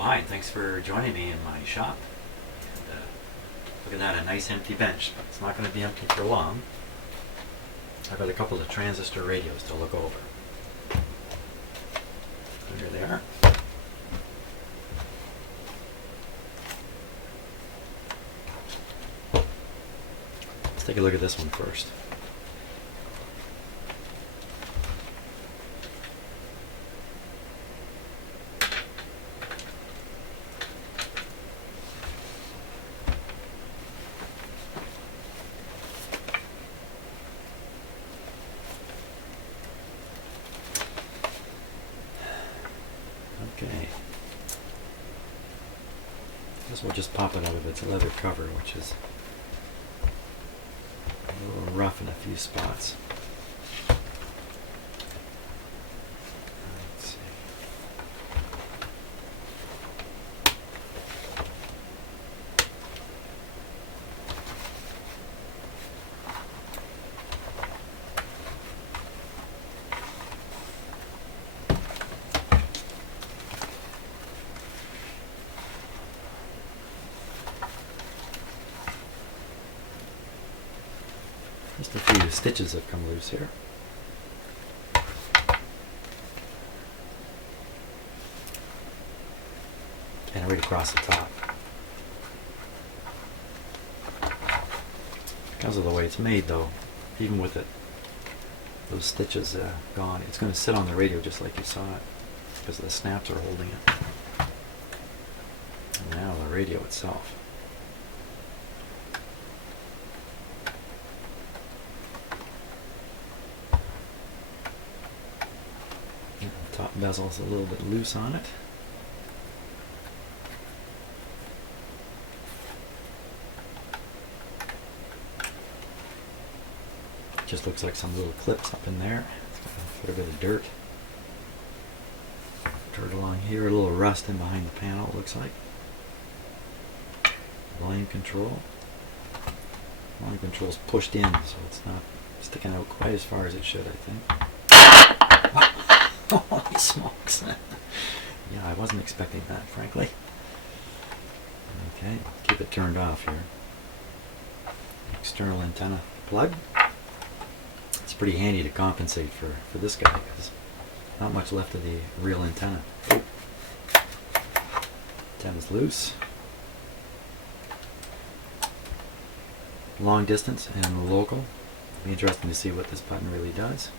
Well, hi, and thanks for joining me in my shop. And, look at that, a nice empty bench, but it's not going to be empty for long. I've got a couple of transistor radios to look over. Here they are. Let's take a look at this one first. Okay. This will just pop it out of its leather cover, which is a little rough in a few spots. Let's see. Just a few stitches have come loose here. And right across the top. Because of the way it's made though, even with it, those stitches gone, it's going to sit on the radio just like you saw it, because the snaps are holding it. And now the radio itself. Top bezel's a little bit loose on it. Just looks like some little clips up in there. It's got a fair bit of dirt. Dirt along here, a little rust in behind the panel, it looks like. Volume control. Volume control's pushed in, so it's not sticking out quite as far as it should, I think. Holy smokes. Yeah, I wasn't expecting that, frankly. Okay, keep it turned off here. External antenna plug. It's pretty handy to compensate for this guy, because not much left of the real antenna. Oh. Antenna's loose. Long distance and local. It'll be interesting to see what this button really does.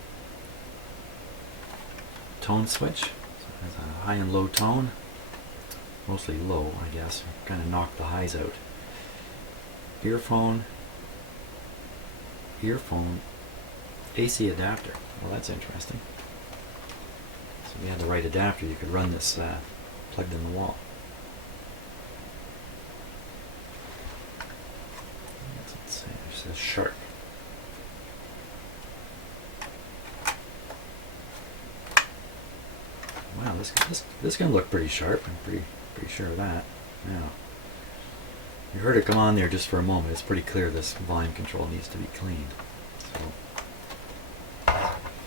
Tone switch, so it has a high and low tone, mostly low I guess, kind of knock the highs out. Earphone, AC adapter, well that's interesting. So if you had the right adapter you could run this plugged in the wall. Let's see, it says sharp. Wow, this can look pretty sharp. I'm pretty sure of that. Now, you heard it come on there just for a moment. It's pretty clear this volume control needs to be cleaned. So,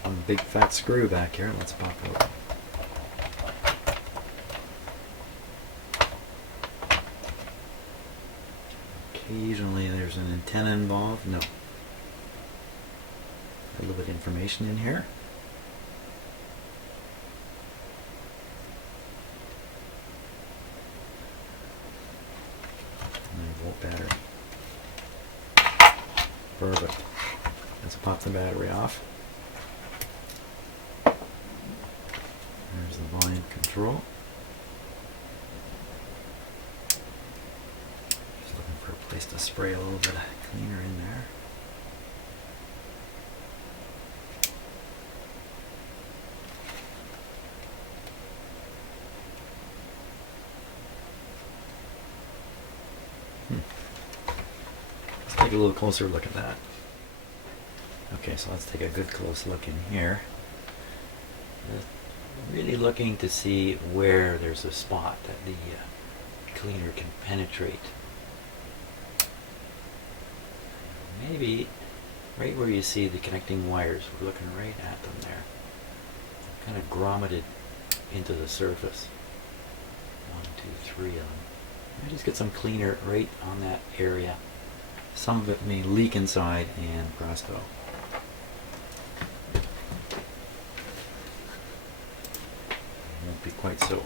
one big fat screw back here. Let's pop it open. Occasionally there's an antenna involved. No. A little bit of information in here. 9-volt battery. Perfect. Let's pop the battery off. There's the volume control. Just looking for a place to spray a little bit of cleaner in there. Let's take a little closer look at that. Okay, so let's take a good close look in here. Really looking to see where there's a spot that the cleaner can penetrate. Maybe right where you see the connecting wires, we're looking right at them there. Kind of grommeted into the surface. three of them. I just get some cleaner right on that area. Some of it may leak inside, and presto. It won't be quite so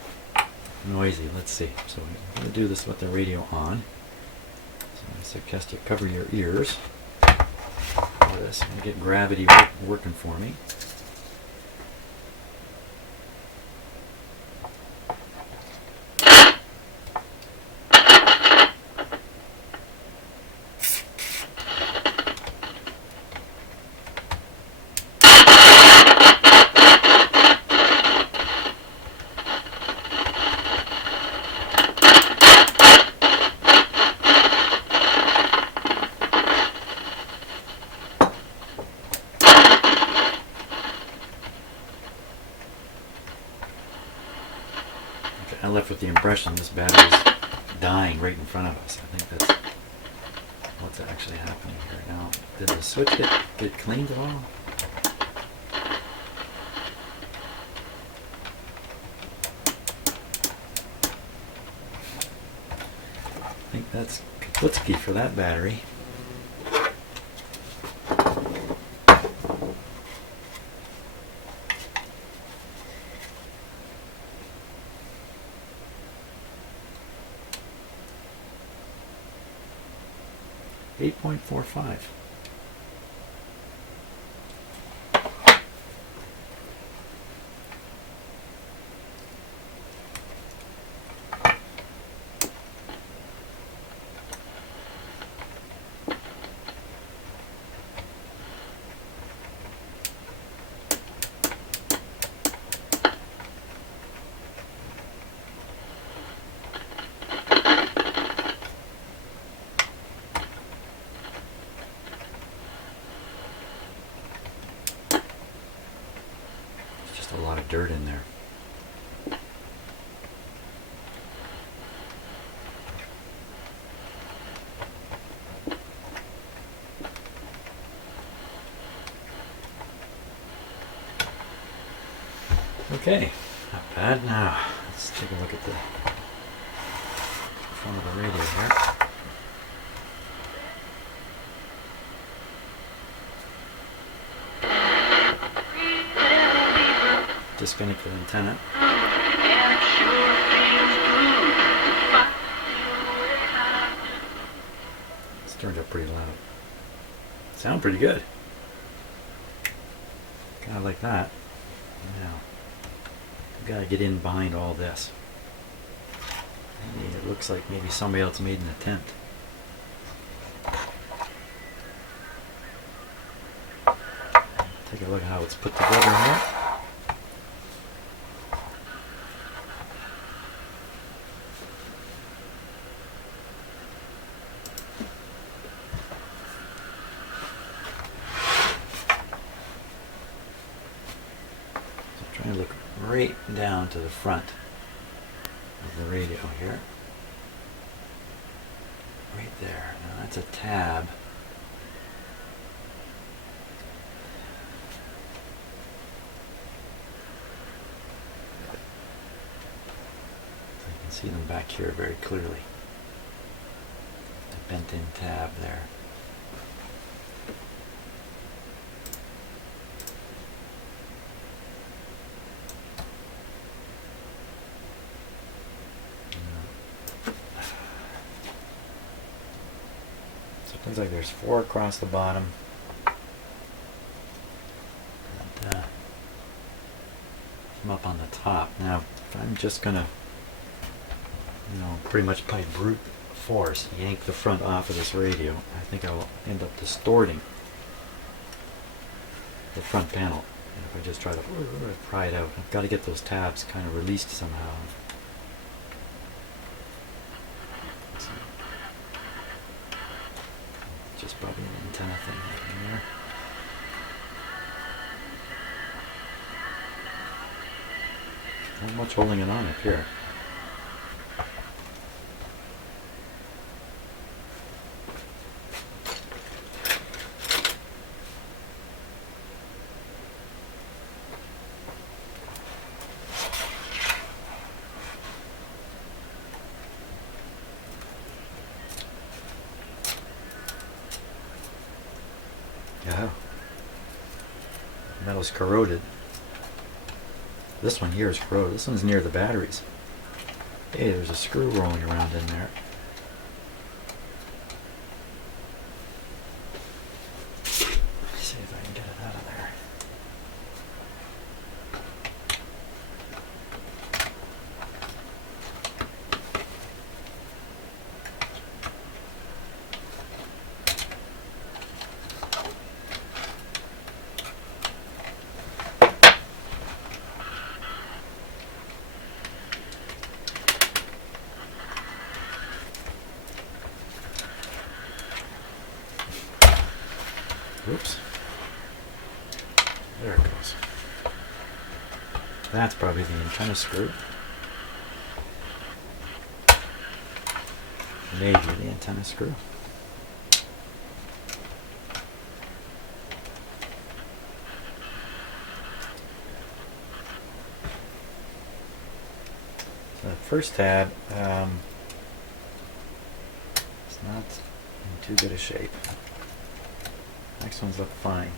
noisy. Let's see. So I'm going to do this with the radio on. So I suggest you cover your ears for this. I'm going to get gravity working for me. I left with the impression this battery is dying right in front of us. I think that's what's actually happening here. Now, did the switch get cleaned at all? I think that's Kaplitsky for that battery. 8.45. A lot of dirt in there. Okay, not bad. Now let's take a look at the front of the radio here. Disconnect the antenna. It's turned up pretty loud. Sound pretty good. Kind of like that. Now, I've got to get in behind all this. It looks like maybe somebody else made an attempt. Take a look at how it's put together here. Trying to look right down to the front of the radio here. Right there. Now that's a tab. So you can see them back here very clearly. The bent-in tab there. Looks like there's 4 across the bottom. And, some up on the top. Now, if I'm just gonna, pretty much by brute force yank the front off of this radio, I think I will end up distorting the front panel. And if I just try to pry it out, I've got to get those tabs kind of released somehow. Just probably an antenna thing in there. Not much holding it on up here. was corroded. This one here is corroded. This one's near the batteries. Hey, there's a screw rolling around in there. Let's see if I can get it out of there. Oops. There it goes. That's probably the antenna screw. Maybe the antenna screw. So the first tab it's not in too good a shape. Next ones look fine.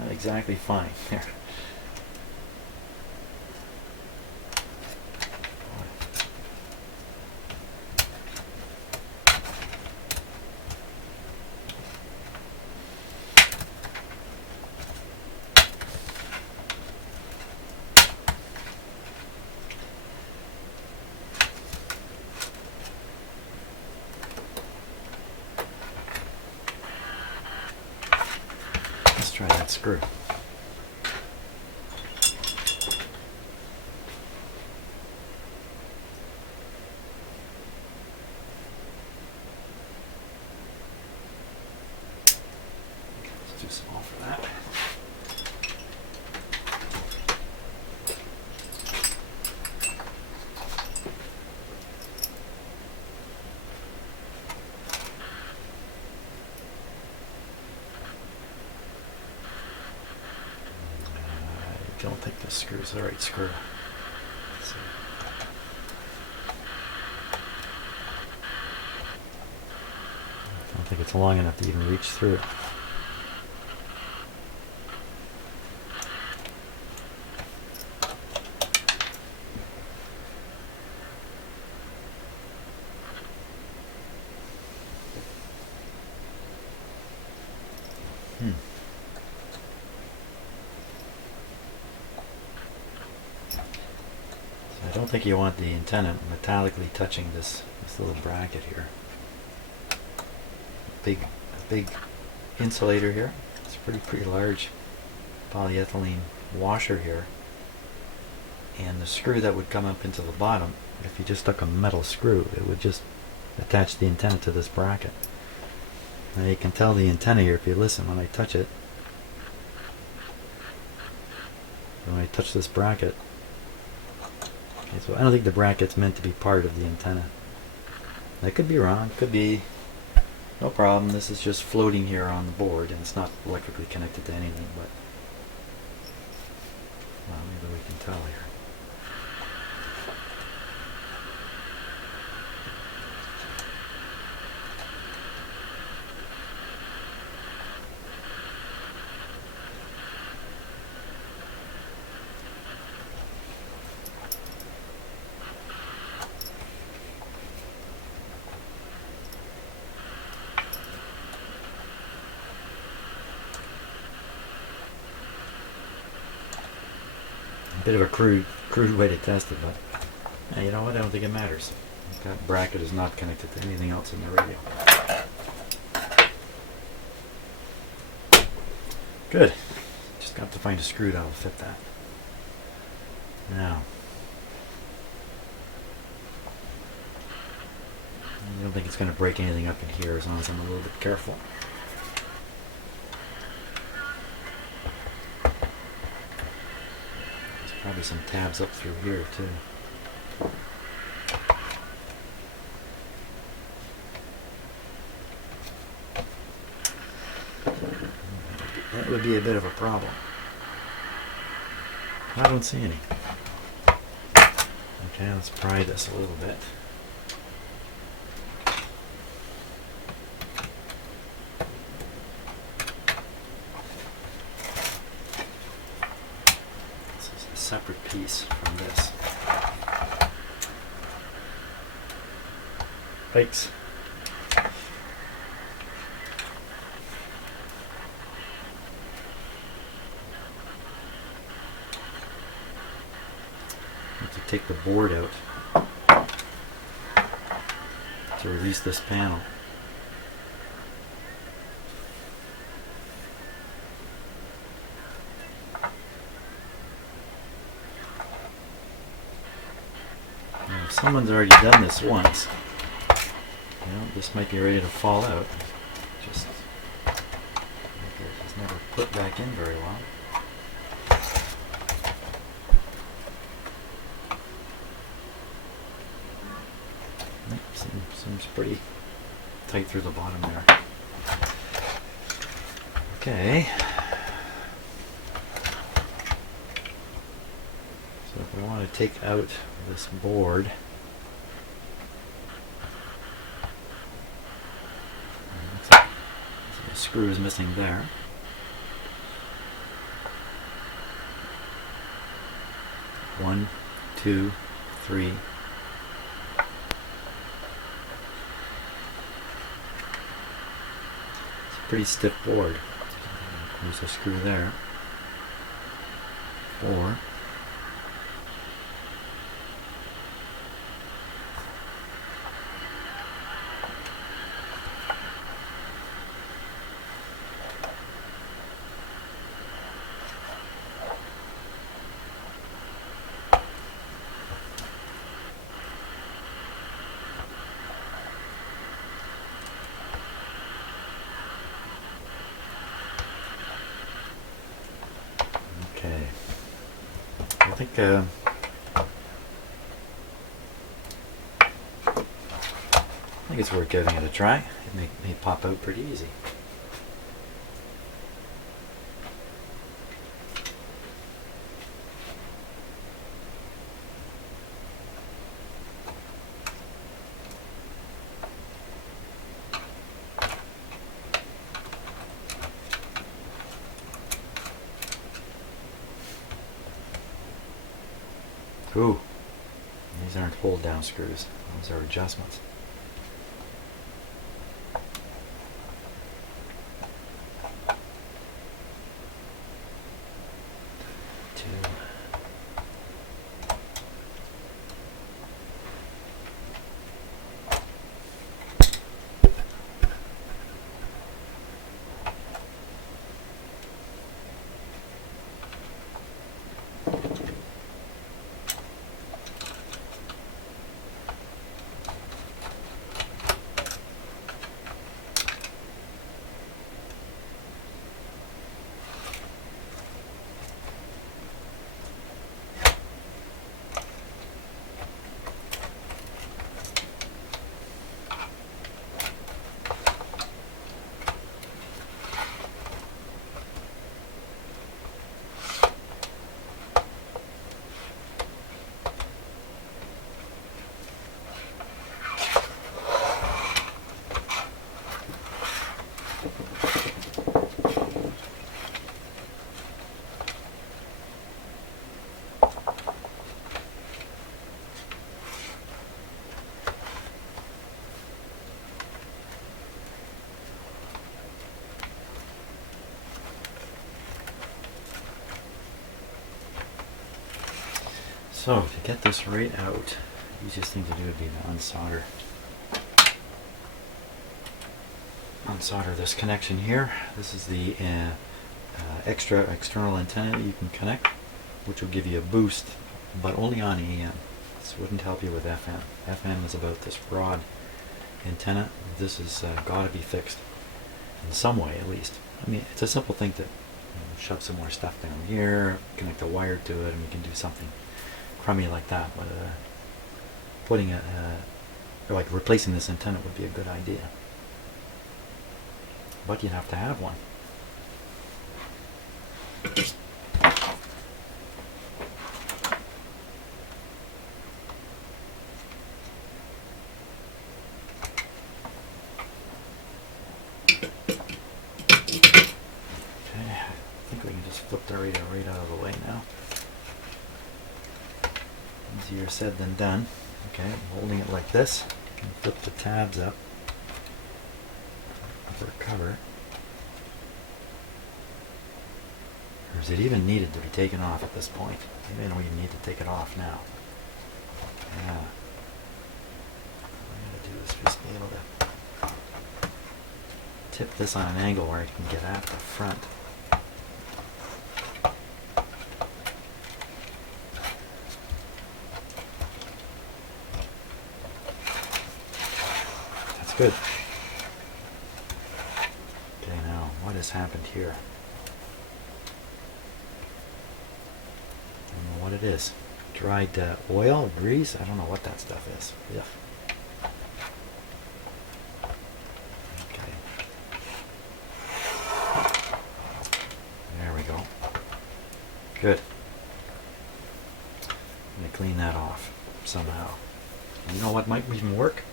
Not exactly fine there. Let's try that screw. It's too small for that. I don't think this screw is the right screw. Let's see. I don't think it's long enough to even reach through it. I don't think you want the antenna metallically touching this little bracket here. A big insulator here. It's a pretty large polyethylene washer here. And the screw that would come up into the bottom, if you just stuck a metal screw, it would just attach the antenna to this bracket. Now you can tell the antenna here if you listen when I touch it. When I touch this bracket. Okay, so I don't think the bracket's meant to be part of the antenna. I could be wrong. Could be. No problem. This is just floating here on the board and it's not electrically connected to anything, but well, maybe we can tell here. Bit of a crude way to test it, but you know what? I don't think it matters. That bracket is not connected to anything else in the radio. Good. Just got to find a screw that will fit that. Now, I don't think it's going to break anything up in here as long as I'm a little bit careful. Probably some tabs up through here too. That would be a bit of a problem. I don't see any. Okay, let's pry this a little bit. This is a separate piece from this. Thanks. Take the board out to release this panel. Now, if someone's already done this once, this might be ready to fall out. Just it's never put back in very well. Seems pretty tight through the bottom there. Okay. So if we want to take out this board, the screw is missing there. One, two, three. Pretty stiff board. There's a screw there. 4. Okay. I think it's worth giving it a try. It may pop out pretty easy. Ooh, these aren't hold down screws, those are adjustments. So to get this right out, the easiest thing to do would be to unsolder this connection here. This is the external antenna that you can connect, which will give you a boost, but only on AM. This wouldn't help you with FM. FM is about this rod antenna. This has got to be fixed in some way, at least. I mean, it's a simple thing to shove some more stuff down here, connect a wire to it, and we can do something crummy like that. But putting like replacing this antenna would be a good idea. But you'd have to have one. flip the radio right out of the way now. Easier said than done. Okay, I'm holding it like this. And flip the tabs up for cover. Or is it even needed to be taken off at this point? Maybe I don't even need to take it off now. Yeah. What I'm going to do is just be able to tip this on an angle where I can get at the front. That's good. Okay, now what has happened here? I don't know what it is. Dried oil, grease, I don't know what that stuff is. Yeah. Okay. There we go. Good. I'm going to clean that off somehow. And you know what might even work?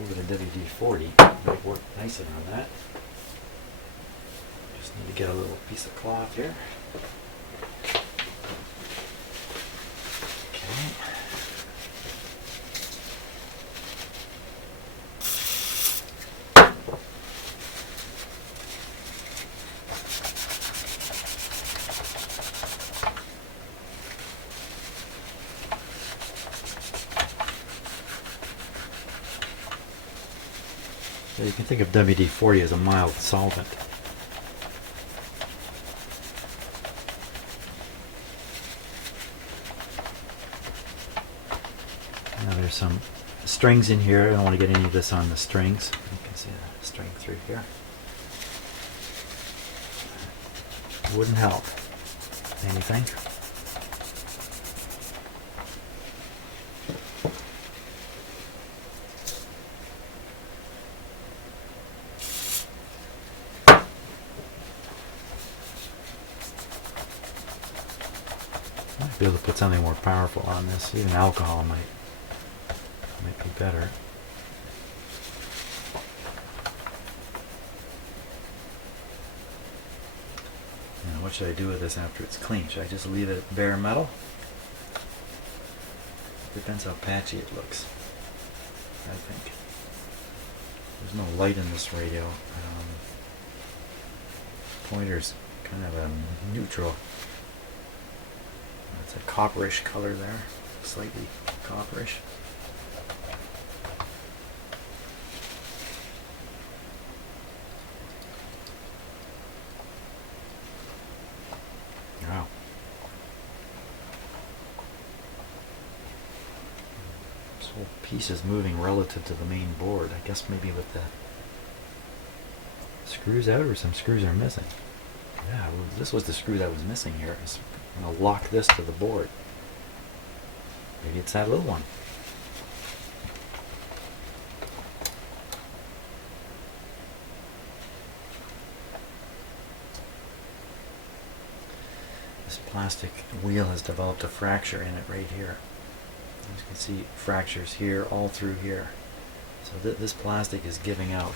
Over the WD-40 might work nicely on that. Just need to get a little piece of cloth here. So you can think of WD-40 as a mild solvent. Now there's some strings in here. I don't want to get any of this on the strings. You can see the string through here. Wouldn't help anything. Might be able to put something more powerful on this. Even alcohol might be better. Now what should I do with this after it's clean? Should I just leave it bare metal? Depends how patchy it looks, I think. There's no light in this radio. Pointer's kind of a neutral. It's a copperish color there, slightly copperish. Wow. This whole piece is moving relative to the main board. I guess maybe with the screws out or some screws are missing. Yeah, well, this was the screw that was missing here. I'm going to lock this to the board. Maybe it's that little one. This plastic wheel has developed a fracture in it right here. As you can see, fractures here, all through here. So this plastic is giving out.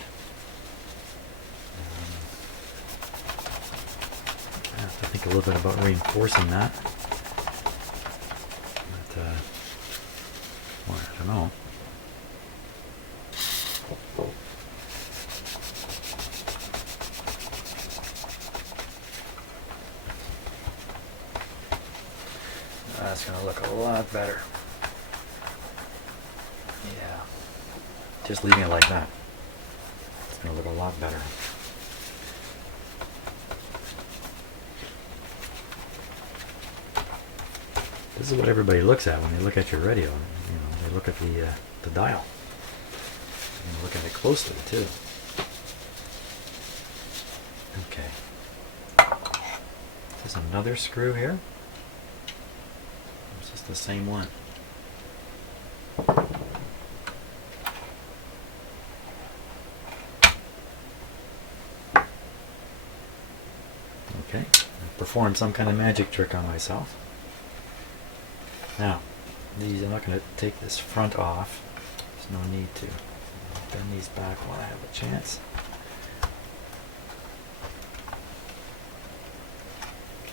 I have to think a little bit about reinforcing that. But, well, I don't know. That's going to look a lot better. Yeah. Just leaving it like that. It's going to look a lot better. This is what everybody looks at when they look at your radio. You know, they look at the dial. And look at it closely too. Okay. There's another screw here. It's just the same one. Okay. I performed some kind of magic trick on myself. Now, these, I'm not going to take this front off. There's no need to. I'll bend these back while I have a chance.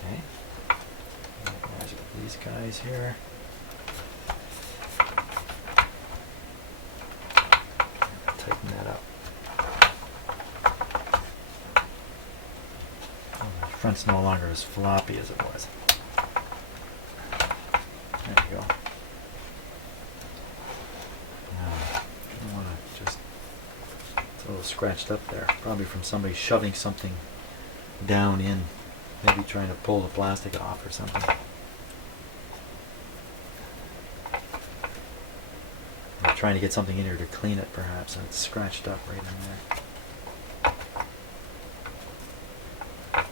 Okay. There's these guys here. Tighten that up. Oh, the front's no longer as floppy as it was. There you go. Now, I want to just, it's a little scratched up there, probably from somebody shoving something down in, maybe trying to pull the plastic off or something. Or trying to get something in here to clean it, perhaps, and it's scratched up right in there.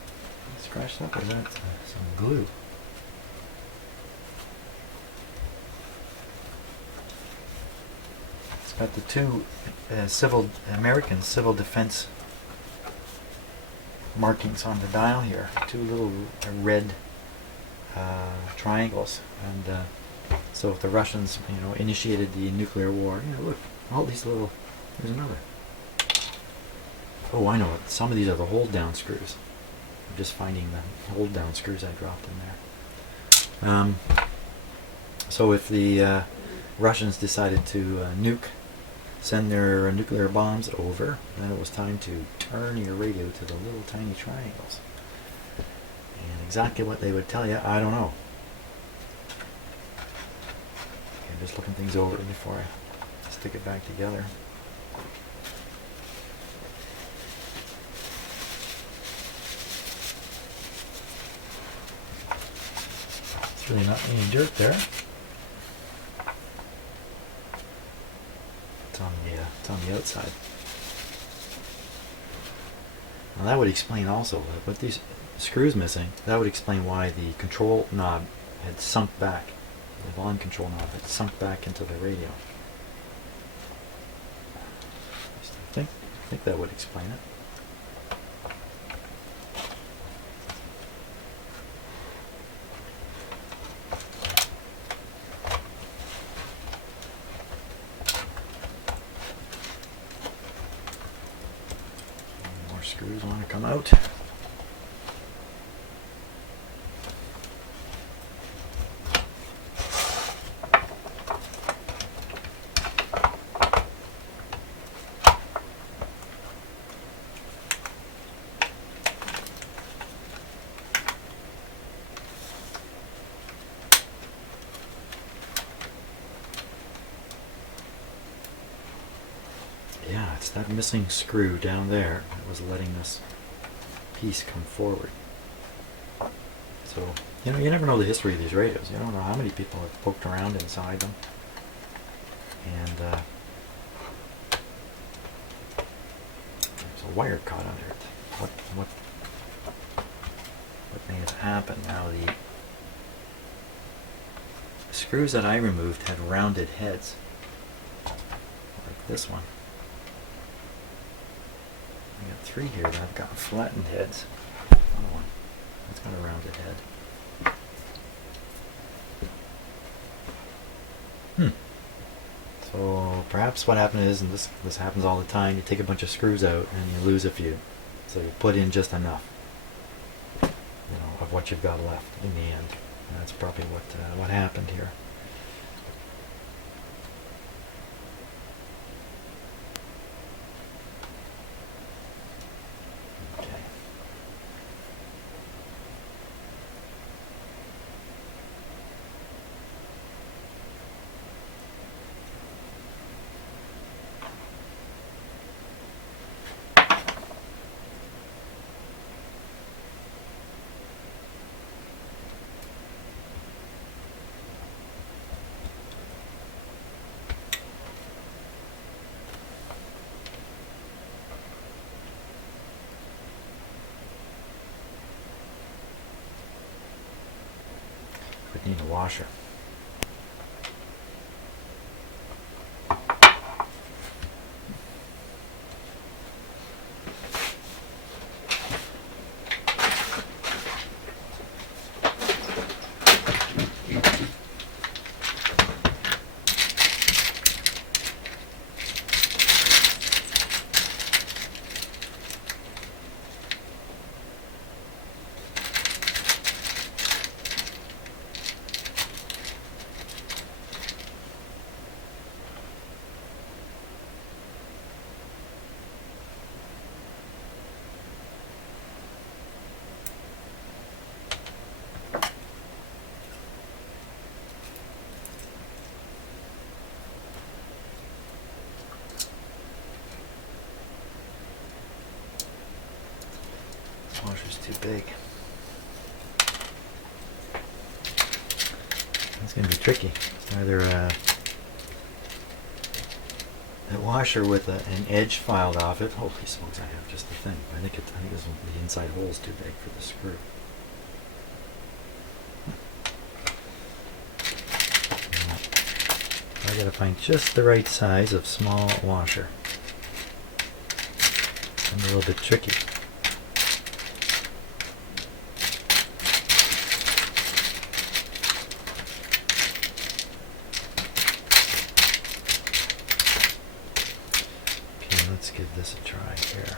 Scratched up, or is that some glue? It's got the two American civil defense markings on the dial here, two little red triangles, and so if the Russians, initiated the nuclear war, look, all these little, there's another. Oh, I know it. Some of these are the hold down screws. I'm just finding the hold down screws I dropped in there. So if the Russians decided to send their nuclear bombs over, then it was time to turn your radio to the little tiny triangles. And exactly what they would tell you, I don't know. Okay, I'm just looking things over before I stick it back together. There's really not any dirt there. It's on the outside. Now that would explain also, with these screws missing, that would explain why the control knob had sunk back. The volume control knob had sunk back into the radio. I think that would explain it. Screws want to come out. Yeah, it's that missing screw down there that was letting this piece come forward. So, you never know the history of these radios. You don't know how many people have poked around inside them. And there's a wire caught under it. What may have happened now? The screws that I removed had rounded heads, like this one. I got three here that have got flattened heads. Another one that's got a rounded head. So perhaps what happened is, and this happens all the time, you take a bunch of screws out and you lose a few. So you put in just enough, of what you've got left in the end. And that's probably what happened here. Would need a washer. washer's too big. It's going to be tricky. It's either a washer with an edge filed off it. Holy smokes, I have just the thing. I think the inside hole's too big for the screw. I gotta find just the right size of small washer. It's a little bit tricky. Okay, let's give this a try here.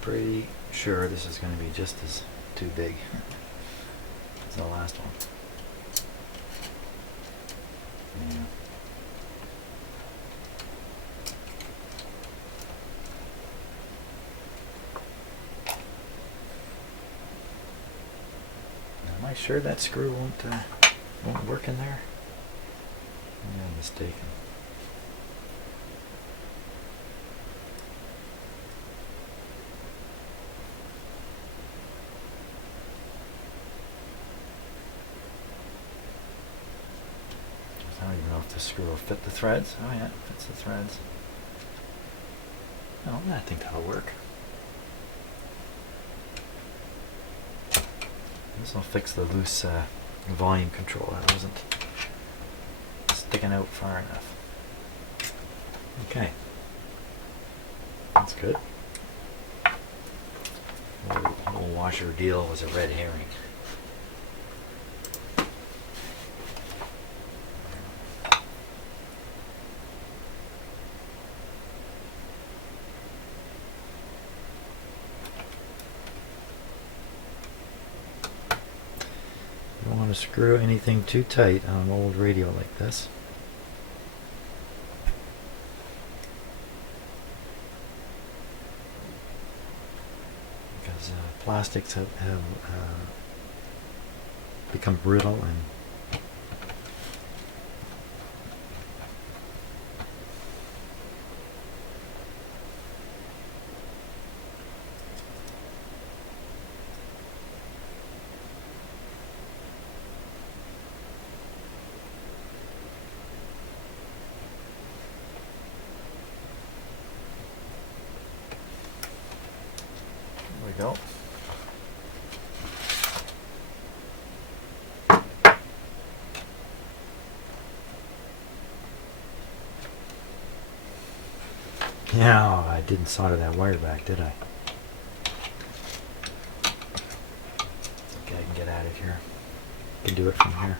Pretty sure this is going to be just as too big as the last one. Yeah. Am I sure that screw won't work in there? I'm mistaken. I don't even know if the screw will fit the threads. Oh yeah, it fits the threads. Oh, I think that'll work. This will fix the loose volume control. That wasn't sticking out far enough. Okay. That's good. The whole washer deal was a red herring. You don't want to screw anything too tight on an old radio like this. Because plastics have become brittle and there we go. Yeah, I didn't solder that wire back, did I? It's okay, I can get at it here. I can do it from here.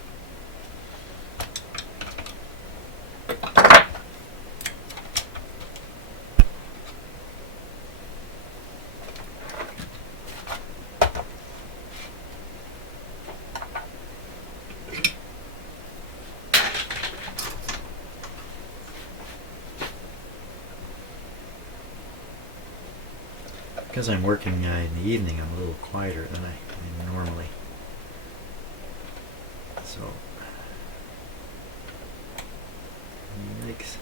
Because I'm working in the evening, I'm a little quieter than I am normally. So, yikes.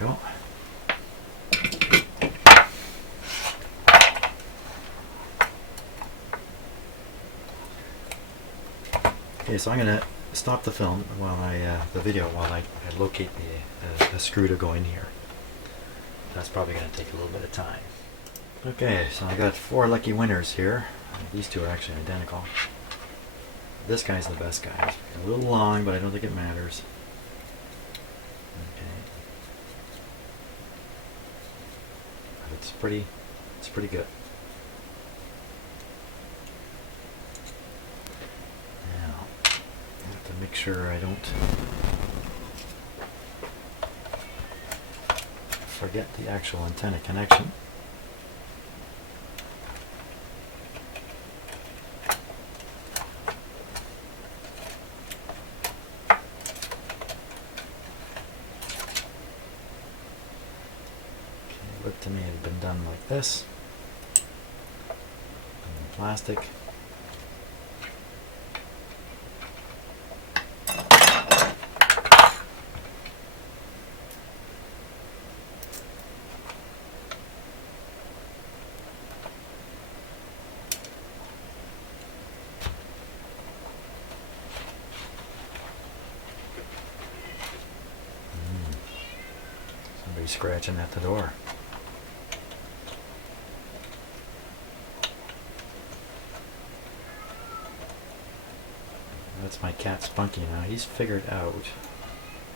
Go. Okay, so I'm going to stop the film while the video while I locate the screw to go in here. That's probably going to take a little bit of time. Okay, so I got 4 lucky winners here. These 2 are actually identical. This guy's the best guy. It's a little long, but I don't think it matters. Okay. It's pretty good. Now, I have to make sure I don't forget the actual antenna connection. Looked to me it had been done like this. And plastic. Somebody scratching at the door. That's my cat Spunky now. He's figured out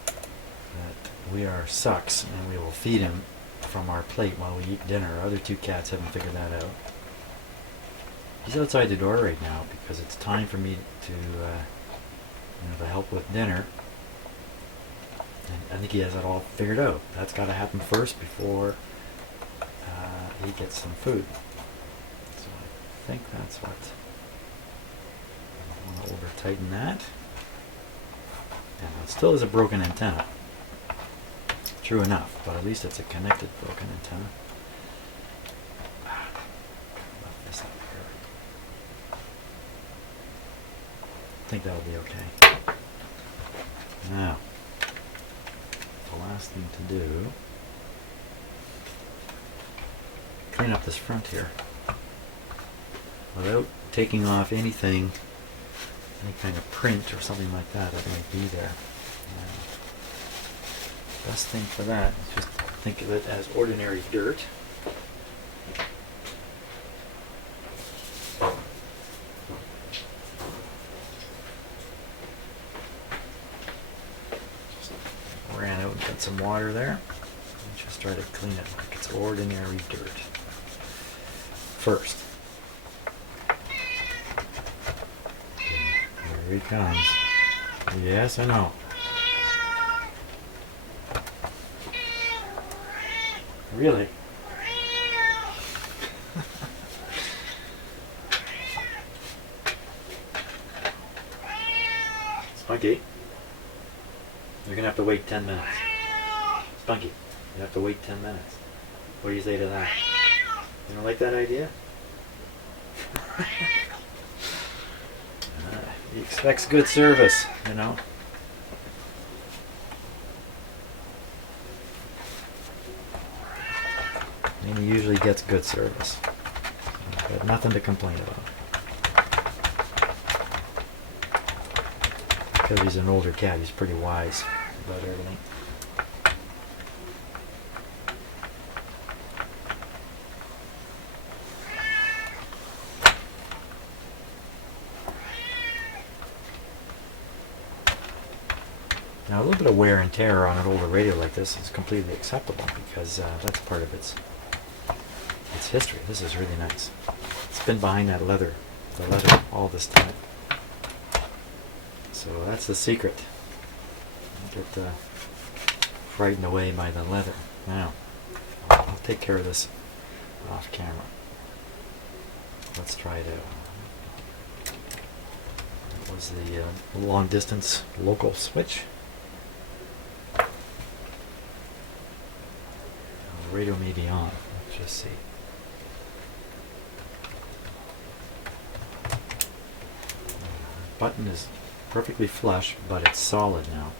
that we are sucks and we will feed him from our plate while we eat dinner. Our other 2 cats haven't figured that out. He's outside the door right now because it's time for me to help with dinner. And I think he has it all figured out. That's got to happen first before he gets some food. So I think that's what. I want to over tighten that. And it still is a broken antenna. True enough, but at least it's a connected broken antenna. Lift this up here. I think that'll be okay. Now, the last thing to do, clean up this front here without taking off anything, any kind of print or something like that might be there. Best thing for that is just think of it as ordinary dirt. Just ran out and got some water there. And just try to clean it like it's ordinary dirt first. Here he comes. Yes, I know. Really? Spunky, you're gonna have to wait 10 minutes. Spunky, you have to wait 10 minutes. What do you say to that? You don't like that idea? He expects good service, you know. And he usually gets good service. Got nothing to complain about. Because he's an older cat, he's pretty wise about everything. Now a little bit of wear and tear on an older radio like this is completely acceptable because that's part of its history. This is really nice. It's been behind that the leather all this time. So that's the secret. Don't get frightened away by the leather. Now, I'll take care of this off camera. Let's try it out. That was the long distance local switch. The radio may be on. Let's just see. Button is perfectly flush, but it's solid now.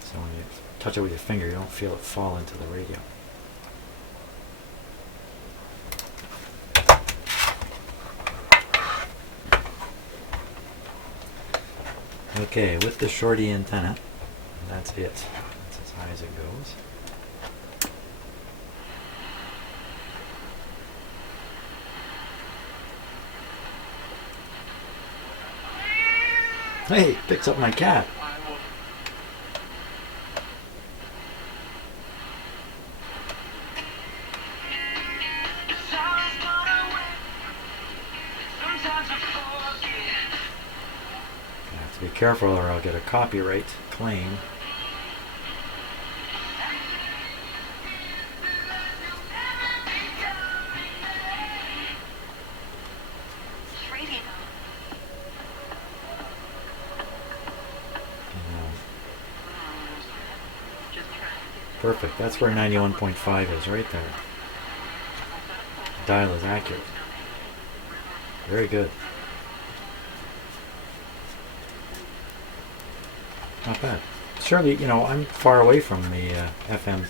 So when you touch it with your finger, you don't feel it fall into the radio. Okay, with the shorty antenna, that's it. That's as high as it goes. Hey, picks up my cat. I have to be careful or I'll get a copyright claim. Perfect. That's where 91.5 is, right there. Dial is accurate. Very good. Not bad. Surely, you know, I'm far away from the FM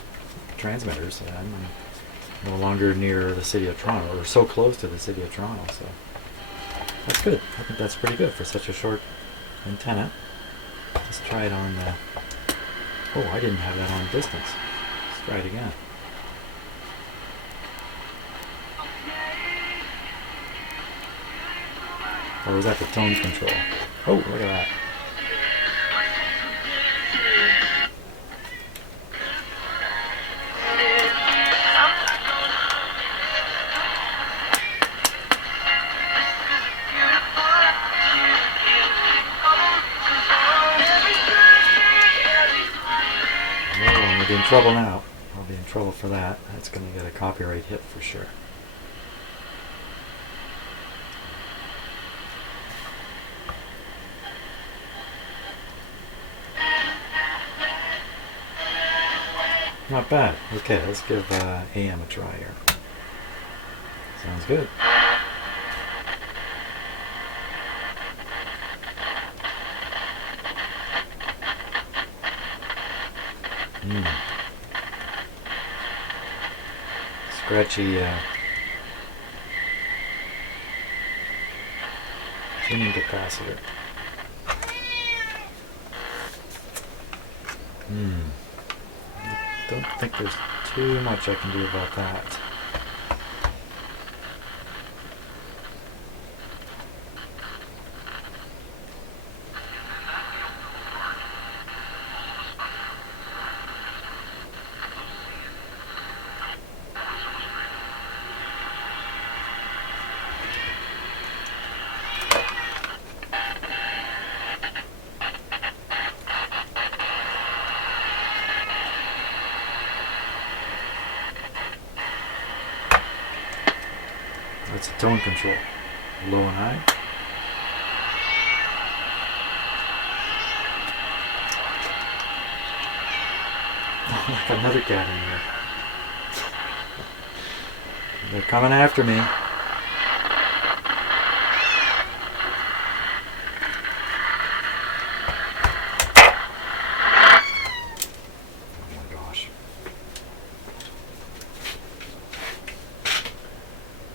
transmitters. I'm no longer near the city of Toronto, or so close to the city of Toronto, so that's good. I think that's pretty good for such a short antenna. Let's try it on the... Oh, I didn't have that on distance. Let's try it again. Or was that the tone control? Oh, look at that. Oh, I'll be in trouble now. I'll be in trouble for that. That's going to get a copyright hit for sure. Not bad. Okay, let's give AM a try here. Sounds good. Scratchy tuning capacitor. Don't think there's too much I can do about that. That's a tone control. Low and high. Like another cat in here. They're coming after me. Oh my gosh.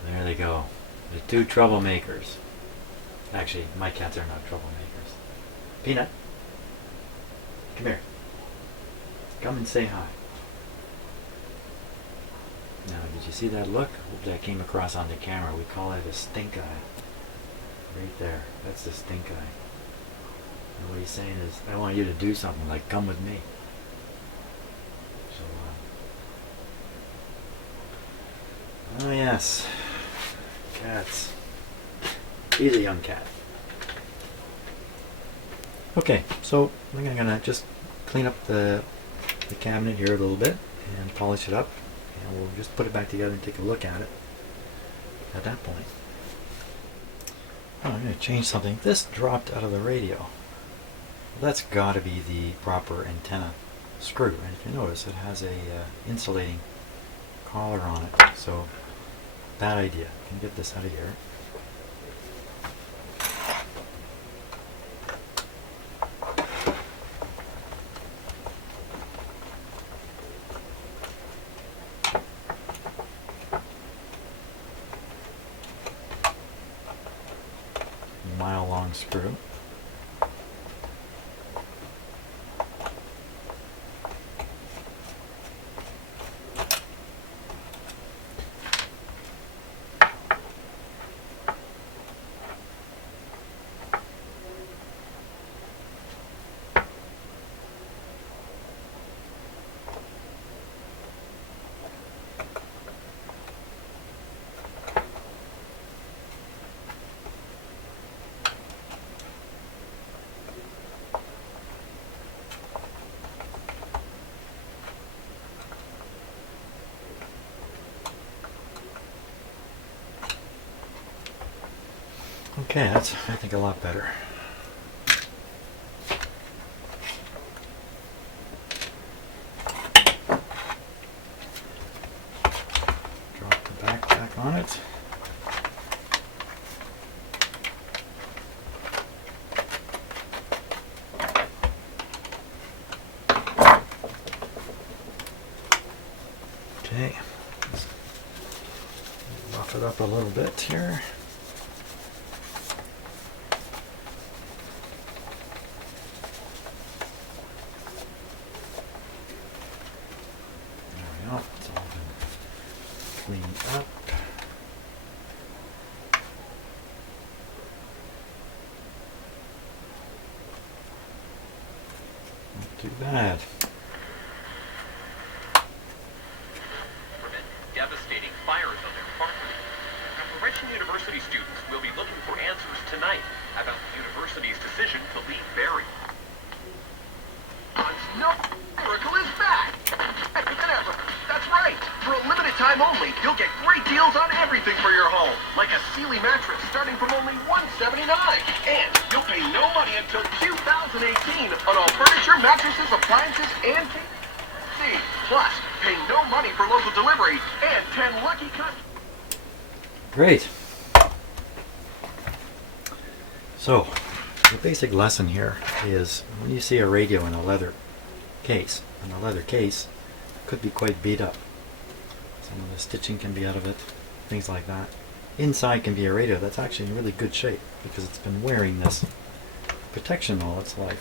There they go. The two troublemakers. Actually, my cats are not troublemakers. Peanut, come here. Come and say hi. Now, did you see that look? Hope that came across on the camera. We call it a stink eye. Right there. That's the stink eye. And what he's saying is, I want you to do something, like come with me. So, oh yes. Cats. He's a young cat. Okay, so I'm going to just clean up the cabinet here a little bit and polish it up, and we'll just put it back together and take a look at it at that point. Oh, I'm going to change something. This dropped out of the radio. That's got to be the proper antenna screw, and if you notice, it has a insulating collar on it, so bad idea. I can get this out of here. Mile-long screw. Okay, that's, I think, a lot better. Drop the back on it. Okay, just rough it up a little bit here. There we go, it's all been cleaned up. Not too bad. Devastating fires on their property. Preparation University students will be looking for answers tonight about the university's decision to leave Barrie. No miracle is back! That's right! For a limited time only, you'll get great deals on everything for your home, like a Sealy mattress starting from only $179. And you'll pay no money until 2018 on all furniture, mattresses, appliances, and PC. Plus, pay no money for local delivery and 10 lucky customers. Great. So, the basic lesson here is when you see a radio in a leather case, could be quite beat up. Some of the stitching can be out of it, things like that. Inside can be a radio that's actually in really good shape because it's been wearing this protection all its life.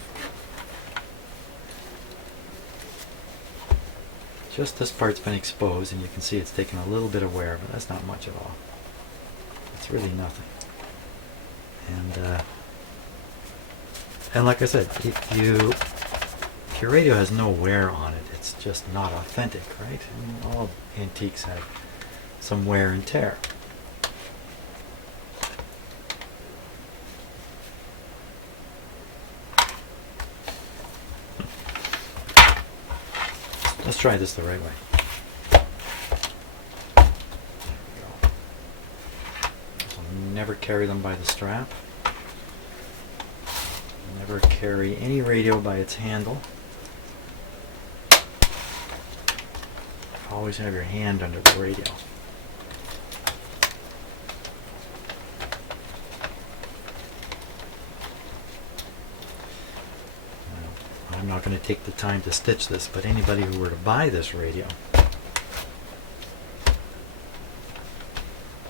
Just this part's been exposed and you can see it's taken a little bit of wear, but that's not much at all. It's really nothing. And like I said, if your radio has no wear on it, it's just not authentic, right? I mean, all antiques have some wear and tear. Let's try this the right way. There we go. So never carry them by the strap. Never carry any radio by its handle. Always have your hand under the radio. Now, I'm not going to take the time to stitch this, but anybody who were to buy this radio,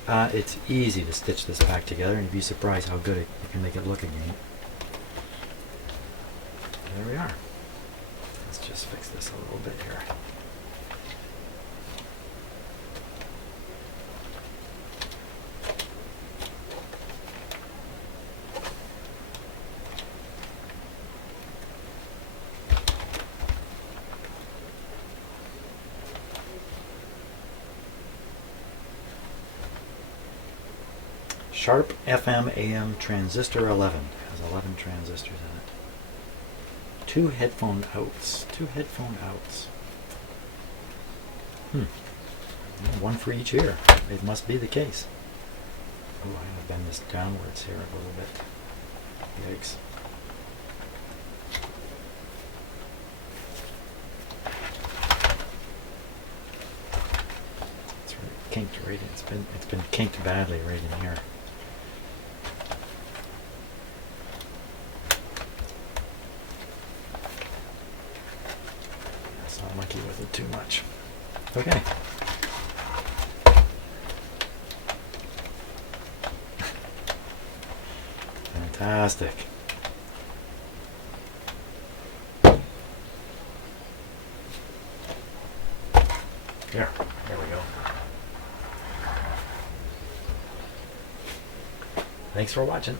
it's easy to stitch this back together, and you'd be surprised how good you can make it look again. There we are. Let's just fix this a little bit here. Sharp FM AM Transistor 11. It has 11 transistors in it. Two headphone outs. One for each ear. It must be the case. Oh, I'm going to bend this downwards here a little bit. Yikes. It's really kinked right in. It's been kinked badly right in here. Not monkey with it too much. Okay. Fantastic. There we go. Thanks for watching.